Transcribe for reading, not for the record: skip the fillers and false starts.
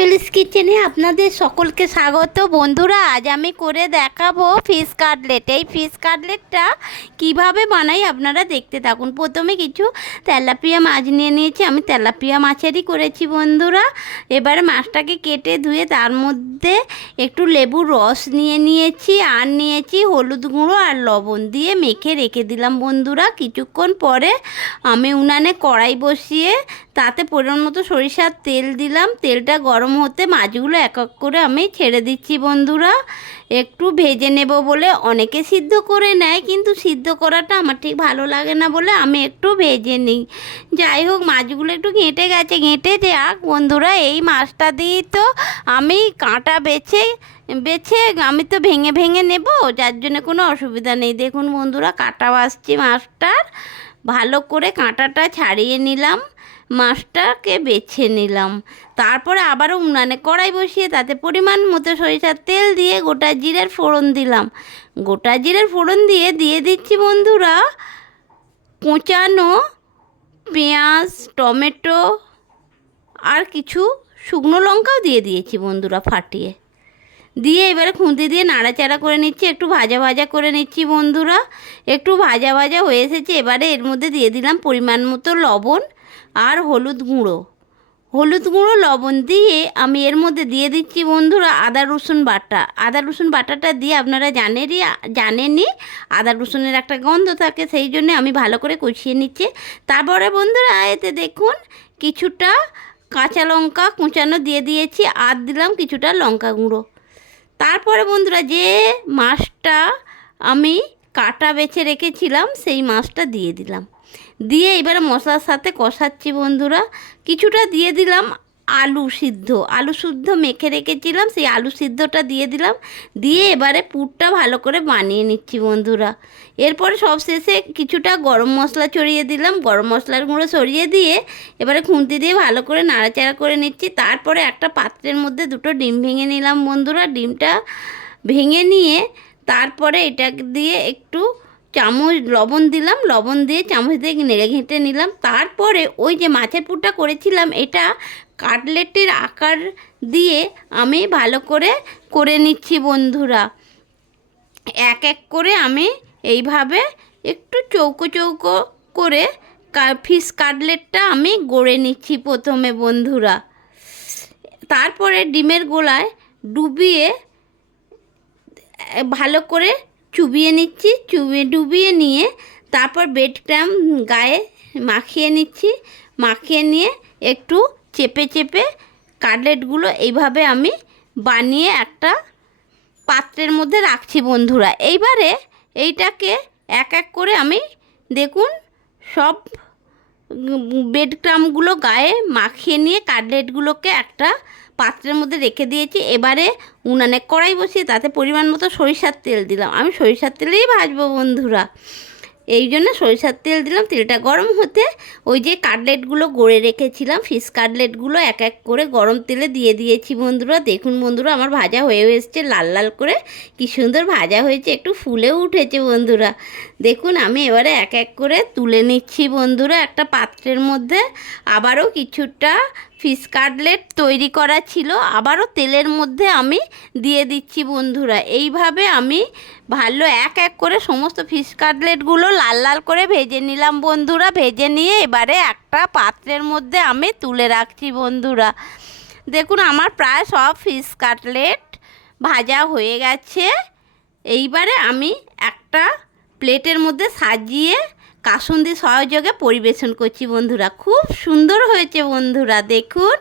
Police কিচেনে আপনাদের সকলকে স্বাগত। বন্ধুরা, আজ আমি করে দেখাবো ফিশ কাটলেট। এই ফিশ কাটলেটটা কিভাবে বানাই আপনারা দেখতে থাকুন। প্রথমে কিছু তেলাপিয়া মাছ নিয়ে নিয়েছি, আমি তেলাপিয়া মাছেরই করেছি বন্ধুরা। এবারে মাছটাকে কেটে ধুয়ে তার মধ্যে একটু লেবুর রস নিয়ে নিয়েছি, আর নিয়েছি হলুদ গুঁড়ো আর লবণ দিয়ে মেখে রেখে দিলাম বন্ধুরা। কিছুক্ষণ পরে আমি উনানে কড়াই বসিয়ে তাতে পরিমাণ মতো সরিষার তেল দিলাম। তেলটা গরম হতে মাছগুলো এক এক করে আমি ছেড়ে দিচ্ছি বন্ধুরা। একটু ভেজে নেব বলে, অনেকে সিদ্ধ করে নেয়, কিন্তু সিদ্ধ করাটা আমার ঠিক ভালো লাগে না বলে আমি একটু ভেজে নিই। যাই হোক, মাছগুলো একটু ঘেঁটে গেছে, ঘেঁটে যাক বন্ধুরা। এই মাছটা দিয়েই তো আমি কাঁটা বেছে আমি তো ভেঙে ভেঙে নেব, যার জন্য কোনো অসুবিধা নেই। দেখুন বন্ধুরা, কাঁটা বাছছি মাছটার, ভালো করে কাঁটাটা ছাড়িয়ে নিলাম, মাছটাকে বেছে নিলাম। তারপরে আবারও উনানে কড়াই বসিয়ে তাতে পরিমাণ মতো সরিষার তেল দিয়ে গোটা জিরের ফোড়ন দিলাম। গোটা জিরের ফোড়ন দিয়ে দিচ্ছি বন্ধুরা কোঁচানো পেঁয়াজ, টমেটো আর কিছু শুকনো লঙ্কাও দিয়ে দিয়েছি বন্ধুরা ফাটিয়ে। দিয়ে এবারে খুন্তি দিয়ে নাড়াচাড়া করে নিচ্ছি, একটু ভাজা ভাজা করে নিচ্ছি বন্ধুরা। একটু ভাজা ভাজা হয়ে এসেছে, এবারে এর মধ্যে দিয়ে দিলাম পরিমাণ মতো লবণ আর হলুদ গুঁড়ো লবণ দিয়ে আমি এর মধ্যে দিয়ে দিচ্ছি বন্ধুরা আদা রসুন বাটা। আদা রসুন বাটাটা দিয়ে আপনারা জানেনই আদা রসুনের একটা গন্ধ থাকে, সেই জন্য আমি ভালো করে কষিয়ে নিচ্ছি। তারপরে বন্ধুরা এতে দেখুন কিছুটা কাঁচা লঙ্কা কুচানো দিয়ে দিয়েছি, আর দিলাম কিছুটা লঙ্কা গুঁড়ো। তারপরে বন্ধুরা যে মাছটা আমি কাটা বেছে রেখেছিলাম সেই মাছটা দিয়ে দিলাম। দিয়ে এবারে মশলার সাথে কষাচ্ছি বন্ধুরা। কিছুটা দিয়ে দিলাম আলু সিদ্ধ মেখে রেখেছিলাম, সেই আলু সিদ্ধটা দিয়ে দিলাম। দিয়ে এবারে পুরটা ভালো করে বানিয়ে নিচ্ছি বন্ধুরা। এরপরে সব শেষে কিছুটা গরম মশলা ছড়িয়ে দিলাম, গরম মশলার গুঁড়ো ছড়িয়ে দিয়ে এবারে খুন্তি দিয়ে ভালো করে নাড়াচাড়া করে নিচ্ছি। তারপরে একটা পাত্রের মধ্যে দুটো ডিম ভেঙে নিলাম বন্ধুরা। ডিমটা ভেঙে নিয়ে তারপরে এটা দিয়ে একটু চামচ লবণ দিলাম, লবণ দিয়ে চামচ দিয়ে নেড়ে ঘেঁটে নিলাম। তারপরে ওই যে মাছের পুরটা করেছিলাম, এটা কাটলেটের আকার দিয়ে আমি ভালো করে নিচ্ছি বন্ধুরা। এক এক করে আমি এইভাবে একটু চৌকো চৌকো করে ফিশ কাটলেটটা আমি গড়ে নিচ্ছি প্রথমে বন্ধুরা। তারপরে ডিমের গোলায় ডুবিয়ে ভালো করে চুবিয়ে নিচ্ছি, ডুবিয়ে নিয়ে তারপর ব্রেড ক্রাম্ব গায়ে মাখিয়ে নিচ্ছি। মাখিয়ে নিয়ে একটু চেপে চেপে কাটলেটগুলো এইভাবে আমি বানিয়ে একটা পাত্রের মধ্যে রাখছি বন্ধুরা। এইবারে এইটাকে এক এক করে আমি দেখুন সব ব্রেড ক্রাম্বগুলো গায়ে মাখিয়ে নিয়ে কাটলেটগুলোকে একটা পাত্রের মধ্যে রেখে দিয়েছি। এবারে উনানে কড়াই বসিয়ে তাতে পরিমাণ মতো সরিষার তেল দিলাম। আমি সরিষার তেলেই ভাজবো বন্ধুরা, এই জন্য সরিষার তেল দিলাম। তেলটা গরম হতে ওই যে কাটলেটগুলো গড়ে রেখেছিলাম, ফিশ কাটলেটগুলো এক এক করে গরম তেলে দিয়ে দিয়েছি বন্ধুরা। দেখুন বন্ধুরা, আমার ভাজা হয়ে এসছে লাল লাল করে, কি সুন্দর ভাজা হয়েছে, একটু ফুলেও উঠেছে বন্ধুরা। দেখুন আমি এবারে এক এক করে তুলে নিচ্ছি বন্ধুরা একটা পাত্রের মধ্যে। আবারও কিছুটা ফিশ কাটলেট তৈরি করা ছিল, আবারও তেলের মধ্যে আমি দিয়ে দিচ্ছি বন্ধুরা। এইভাবে আমি ভালো এক এক করে সমস্ত ফিশ কাটলেটগুলো লাল লাল করে ভেজে নিলাম বন্ধুরা। ভেজে নিয়ে এবারে একটা পাত্রের মধ্যে আমি তুলে রাখছি বন্ধুরা। দেখুন আমার প্রায় সব ফিশ কাটলেট ভাজা হয়ে গেছে। এইবারে আমি একটা প্লেটের মধ্যে সাজিয়ে কাসুন্দি সহযোগে পরিবেশন করছি বন্ধুরা। খুব সুন্দর হয়েছে বন্ধুরা, দেখুন।